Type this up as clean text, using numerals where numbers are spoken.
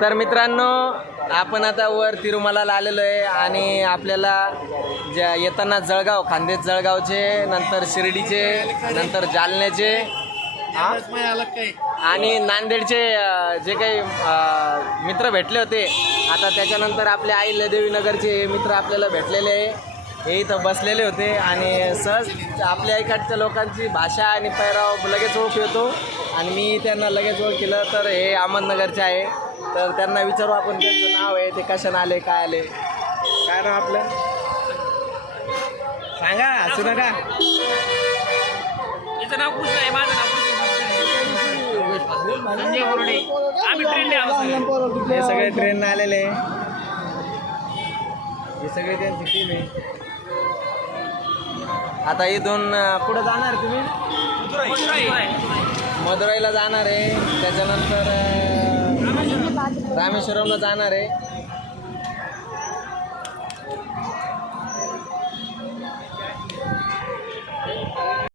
तर मित्रांनो, आपण आता वर तिरुमलाला आलेलो आहे आणि आपल्याला ज्या येताना जळगाव, खानदेश जळगावचे, नंतर शिर्डीचे, नंतर जालन्याचे आणि नांदेडचे जे काही मित्र भेटले होते, आता त्याच्यानंतर आपले अहिल्यादेवी नगरचे मित्र आपल्याला भेटलेले आहे. हे इथं बसलेले होते आणि सहज आपल्या इकडच्या लोकांची भाषा आणि पेहराव लगेच ओळख येतो आणि मी त्यांना लगेच ओळख केलं. तर हे अहमदनगरचे आहे, तर त्यांना विचारू आपण त्यांचं नाव आहे, ते कशाने आले, काय आले, काय नाव आपलं सांगा, असू नका. याचं नाव कृष्ण आहे, माझं नाव संजय बोर्डे. आम्ही ट्रेनने आलो. हे सगळे ट्रेनने आलेले, हे सगळे त्यांची टीम आहे. आता इथून पुढे जाणार तुम्ही? मदुराईला जाणार आहे, त्याच्यानंतर रामेश्वरमला जाणार आहे.